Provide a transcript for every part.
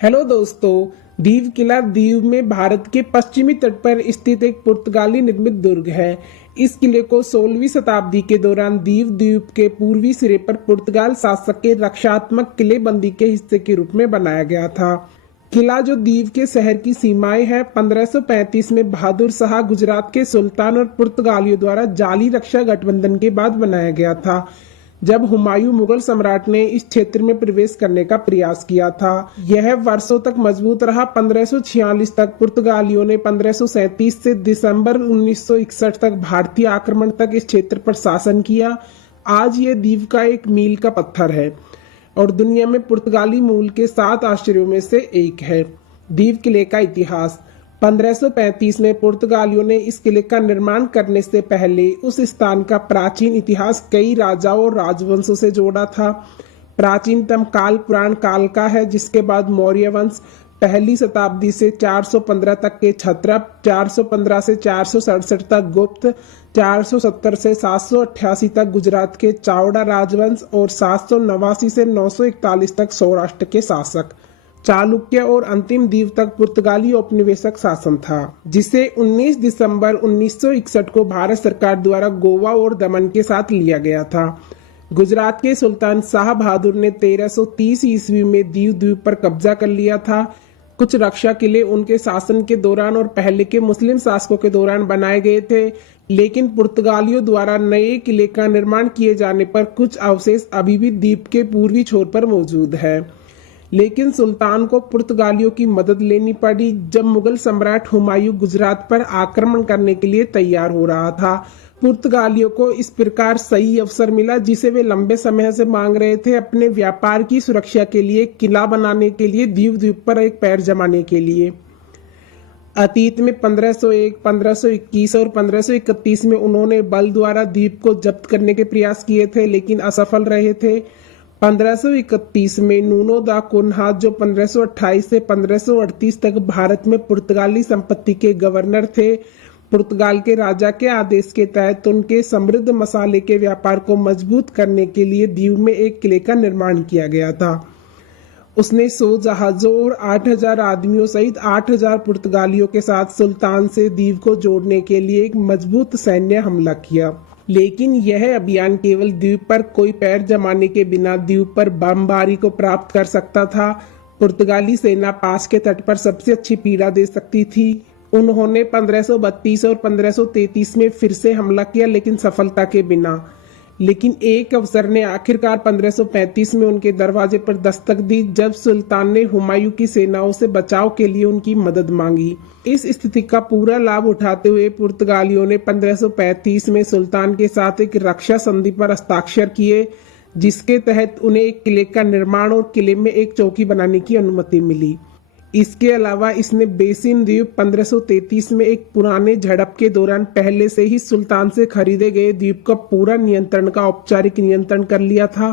Hello दोस्तों। दीव किला दीव में भारत के पश्चिमी तट पर स्थित एक पुर्तगाली निर्मित दुर्ग है। इस किले को 16वीं शताब्दी के दौरान दीव द्वीप के पूर्वी सिरे पर पुर्तगाल शासक के रक्षात्मक किलेबंदी के हिस्से के रूप में बनाया गया था। किला जो दीव के शहर की सीमाएं है, 1535 में बहादुर शाह गुजरात के सुल्तान और पुर्तगालियों द्वारा जाली रक्षा गठबंधन के बाद बनाया गया था, जब हुमायूं मुगल सम्राट ने इस क्षेत्र में प्रवेश करने का प्रयास किया था। यह वर्षों तक मजबूत रहा। 1546 तक पुर्तगालियों ने 1537 से दिसंबर 1961 तक भारतीय आक्रमण तक इस क्षेत्र पर शासन किया। आज यह द्वीप का एक मील का पत्थर है और दुनिया में पुर्तगाली मूल के 7 आश्चर्यों में से एक है। दीव किले का इतिहास। 1535 में पुर्तगालियों ने इस किले का निर्माण करने से पहले उस स्थान का प्राचीन इतिहास कई राजाओं और राजवंशों से जोड़ा था। प्राचीनतम काल पुराण काल का है, जिसके बाद मौर्य वंश, पहली शताब्दी से 415 तक के क्षत्रप, 415 से 467 तक गुप्त, 470 से 788 तक गुजरात के चावड़ा राजवंश और 789 से 941 तक सौराष्ट्र के शासक, चालुक्य और अंतिम दीव तक पुर्तगाली औपनिवेशिक शासन था, जिसे 19 दिसंबर 1961 को भारत सरकार द्वारा गोवा और दमन के साथ लिया गया था। गुजरात के सुल्तान शाह बहादुर ने 1330 ईस्वी में दीव द्वीप पर कब्जा कर लिया था। कुछ रक्षा किले उनके शासन के दौरान और पहले के मुस्लिम शासकों के दौरान बनाए गए थे, लेकिन पुर्तगालियों द्वारा नए किले का निर्माण किए जाने पर कुछ अवशेष अभी भी द्वीप के पूर्वी छोर पर मौजूद है। लेकिन सुल्तान को पुर्तगालियों की मदद लेनी पड़ी। जब मुगल सम्राट हुमायूं गुजरात पर आक्रमण करने के लिए तैयार हो रहा था, पुर्तगालियों को इस प्रकार सही अवसर मिला जिसे वे लंबे समय से मांग रहे थे। अपने व्यापार की सुरक्षा के लिए, किला बनाने के लिए, दीव द्वीप पर एक पैर जमाने के लिए। अतीत में 1501, 1521 और 1531 में उन्होंने बल द्वारा द्वीप को जब्त करने के प्रयास किए थे, लेकिन असफल रहे थे। 1531 में नूनो दा कुन्हा, जो 1528 से 1538 तक भारत में पुर्तगाली संपत्ति के गवर्नर थे, पुर्तगाल के राजा के आदेश के तहत उनके समृद्ध मसाले के व्यापार को मजबूत करने के लिए दीव में एक किले का निर्माण किया गया था। उसने 100 जहाजों और 8000 आदमियों सहित 8000 पुर्तगालियों के साथ सुल्तान से दीव को जोड़ने के लिए एक मजबूत सैन्य हमला किया। लेकिन यह अभियान केवल द्वीप पर कोई पैर जमाने के बिना द्वीप पर बमबारी को प्राप्त कर सकता था। पुर्तगाली सेना पास के तट पर सबसे अच्छी पीड़ा दे सकती थी। उन्होंने 1532 और 1533 में फिर से हमला किया, लेकिन सफलता के बिना। लेकिन एक अवसर ने आखिरकार 1535 में उनके दरवाजे पर दस्तक दी, जब सुल्तान ने हुमायूं की सेनाओं से बचाव के लिए उनकी मदद मांगी। इस स्थिति का पूरा लाभ उठाते हुए पुर्तगालियों ने 1535 में सुल्तान के साथ एक रक्षा संधि पर हस्ताक्षर किए, जिसके तहत उन्हें एक किले का निर्माण और किले में एक चौकी बनाने की अनुमति मिली। इसके अलावा इसने बेसिन द्वीप 1533 में एक पुराने झड़प के दौरान पहले से ही सुल्तान से खरीदे गए द्वीप का पूरा नियंत्रण का औपचारिक नियंत्रण कर लिया था।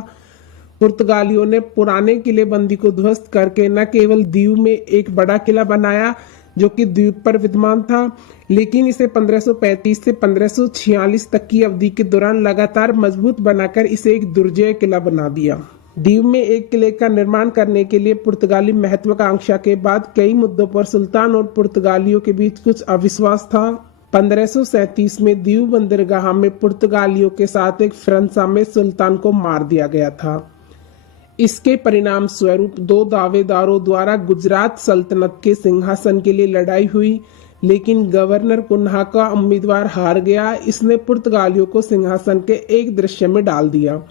पुर्तगालियों ने पुराने किलेबंदी को ध्वस्त करके न केवल द्वीप में एक बड़ा किला बनाया जो कि द्वीप पर विद्यमान था, लेकिन इसे 1535 से 1546 तक की अवधि के दौरान लगातार मजबूत बनाकर इसे एक दुर्जय किला बना दिया। दीव में एक किले का निर्माण करने के लिए पुर्तगाली महत्वाकांक्षा के बाद कई मुद्दों पर सुल्तान और पुर्तगालियों के बीच कुछ अविश्वास था। 1537 में दीव बंदरगाह में पुर्तगालियों के साथ एक फ्रंसा में सुल्तान को मार दिया गया था। इसके परिणाम स्वरूप 2 दावेदारों द्वारा गुजरात सल्तनत के सिंहासन के लिए लड़ाई हुई, लेकिन गवर्नर कुन्हा का उम्मीदवार हार गया। इसने पुर्तगालियों को सिंहासन के एक दृश्य में डाल दिया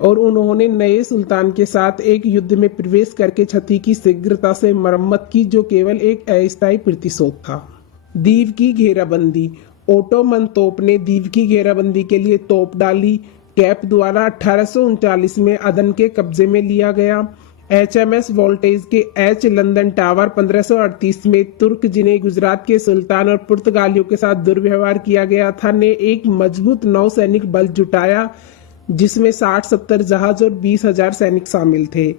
और उन्होंने नए सुल्तान के साथ एक युद्ध में प्रवेश करके क्षति की शीघ्रता से मरम्मत की, जो केवल एक अस्थायी प्रतिशोध था। दीव की घेराबंदी। ओटोमन तोप ने दीव की घेराबंदी के लिए तोप डाली। कैप द्वारा 1839 में अदन के कब्जे में लिया गया। HMS वोल्टेज के एच लंदन टावर 1538 में तुर्क, जिन्हें गुजरात के सुल्तान और पुर्तगालियों के साथ दुर्व्यवहार किया गया था, ने एक मजबूत नौसैनिक बल जुटाया, जिसमें 60-70 जहाज और 20,000 सैनिक शामिल थे।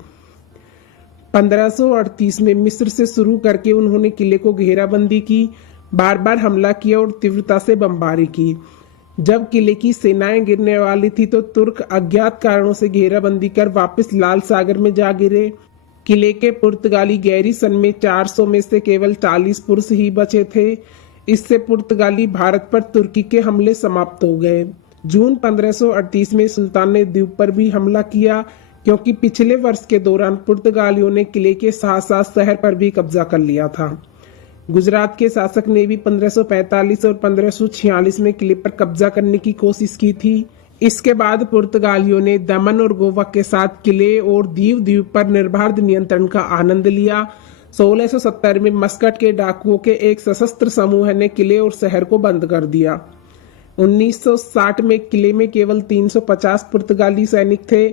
1538 में मिस्र से शुरू करके उन्होंने किले को घेराबंदी की, बार बार हमला किया और तीव्रता से बमबारी की। जब किले की सेनाएं गिरने वाली थी तो तुर्क अज्ञात कारणों से घेराबंदी कर वापस लाल सागर में जा गिरे। किले के पुर्तगाली गैरीसन में 400 में से केवल 40 पुरुष ही बचे थे। इससे पुर्तगाली भारत पर तुर्की के हमले समाप्त हो गए। जून 1538 में सुल्तान ने द्वीप पर भी हमला किया, क्योंकि पिछले वर्ष के दौरान पुर्तगालियों ने किले के साथ साथ शहर पर भी कब्जा कर लिया था। गुजरात के शासक ने भी 1545 और 1546 में किले पर कब्जा करने की कोशिश की थी। इसके बाद पुर्तगालियों ने दमन और गोवा के साथ किले और दीव द्वीप पर निर्बाध नियंत्रण का आनंद लिया। 1670 में मस्कट के डाकुओं के एक सशस्त्र समूह ने किले और शहर को बंद कर दिया। 1960 में किले में केवल 350 पुर्तगाली सैनिक थे।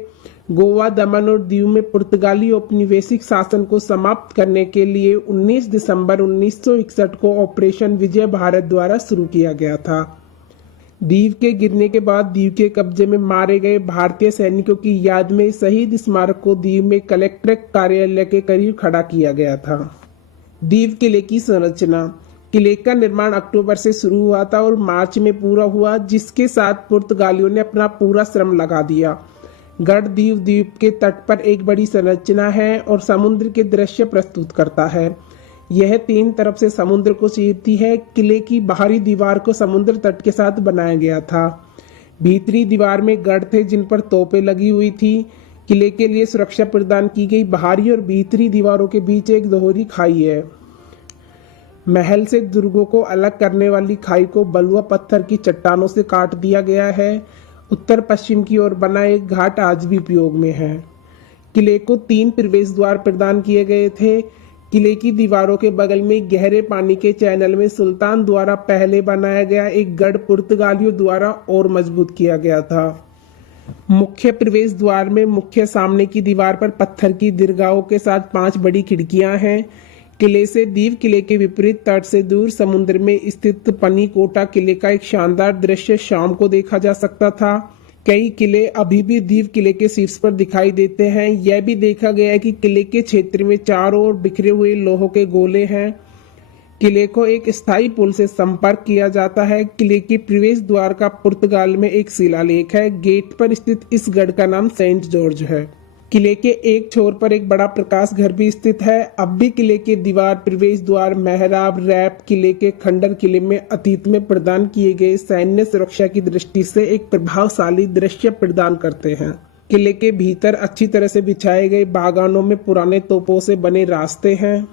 गोवा, दमन और दीव में पुर्तगाली औपनिवेशिक शासन को समाप्त करने के लिए 19 दिसंबर 1961 को ऑपरेशन विजय भारत द्वारा शुरू किया गया था। दीव के गिरने के बाद दीव के कब्जे में मारे गए भारतीय सैनिकों की याद में शहीद स्मारक को दीव में कलेक्ट्रेट कार्यालय के करीब खड़ा किया गया था। दीव किले की संरचना। किले का निर्माण अक्टूबर से शुरू हुआ था और मार्च में पूरा हुआ, जिसके साथ पुर्तगालियों ने अपना पूरा श्रम लगा दिया। गढ़ दीव द्वीप के तट पर एक बड़ी संरचना है और समुद्र के दृश्य प्रस्तुत करता है। यह 3 तरफ से समुद्र को चीरती है। किले की बाहरी दीवार को समुद्र तट के साथ बनाया गया था। भीतरी दीवार में गढ़ थे जिन पर तोपें लगी हुई थी। किले के लिए सुरक्षा प्रदान की गई बाहरी और भीतरी दीवारों के बीच एक दोहरी खाई है। महल से दुर्गों को अलग करने वाली खाई को बलुआ पत्थर की चट्टानों से काट दिया गया है। उत्तर पश्चिम की ओर बना एक घाट आज भी उपयोग में है। किले को 3 प्रवेश द्वार प्रदान किए गए थे। किले की दीवारों के बगल में गहरे पानी के चैनल में सुल्तान द्वारा पहले बनाया गया एक गढ़ पुर्तगालियों द्वारा और मजबूत किया गया था। मुख्य प्रवेश द्वार में मुख्य सामने की दीवार पर पत्थर की दीर्घाओं के साथ 5 बड़ी खिड़कियां हैं। किले से दीव किले के विपरीत तट से दूर समुद्र में स्थित पनीकोटा किले का एक शानदार दृश्य शाम को देखा जा सकता था। कई किले अभी भी दीव किले के शीर्ष पर दिखाई देते हैं। यह भी देखा गया है कि किले के क्षेत्र में चारों ओर बिखरे हुए लोहों के गोले हैं। किले को एक स्थायी पुल से संपर्क किया जाता है। किले के प्रवेश द्वार का पुर्तगाल में एक शिलालेख है। गेट पर स्थित इस गढ़ का नाम सेंट जॉर्ज है। किले के एक छोर पर एक बड़ा प्रकाश घर भी स्थित है। अब भी किले के दीवार, प्रवेश द्वार, मेहराब, रैप किले के खंडर किले में अतीत में प्रदान किए गए सैन्य सुरक्षा की दृष्टि से एक प्रभावशाली दृश्य प्रदान करते हैं। किले के भीतर अच्छी तरह से बिछाए गए बागानों में पुराने तोपों से बने रास्ते हैं।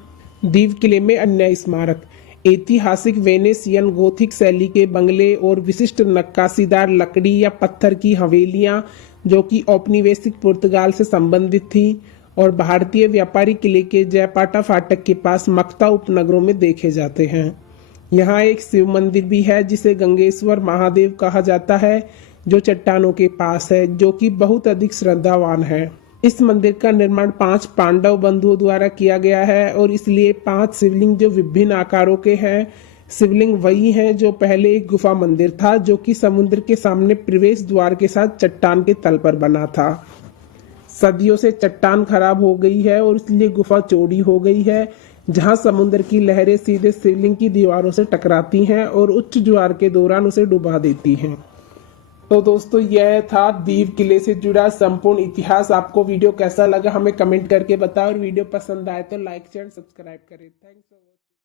दीव किले में अन्य स्मारक। ऐतिहासिक वेनेसियन गोथिक शैली के बंगले और विशिष्ट नक्काशीदार लकड़ी या पत्थर की हवेलियां, जो कि औपनिवेशिक पुर्तगाल से संबंधित थी और भारतीय व्यापारी किले के जयपाटा फाटक के पास मक्ता उपनगरों में देखे जाते हैं। यहाँ एक शिव मंदिर भी है जिसे गंगेश्वर महादेव कहा जाता है, जो चट्टानों के पास है, जो कि बहुत अधिक श्रद्धावान है। इस मंदिर का निर्माण 5 पांडव बंधुओं द्वारा किया गया है और इसलिए 5 शिवलिंग जो विभिन्न आकारों के हैं। शिवलिंग वही है जो पहले एक गुफा मंदिर था, जो कि समुद्र के सामने प्रवेश द्वार के साथ चट्टान के तल पर बना था। सदियों से चट्टान खराब हो गई है और इसलिए गुफा चौड़ी हो गई है, जहां समुद्र की लहरें सीधे शिवलिंग की दीवारों से टकराती हैं और उच्च ज्वार के दौरान उसे डुबा देती हैं। तो दोस्तों, यह था दीव किले से जुड़ा संपूर्ण इतिहास। आपको वीडियो कैसा लगा हमें कमेंट करके बताओ और वीडियो पसंद आए तो लाइक शेयर सब्सक्राइब करें। थैंक्स।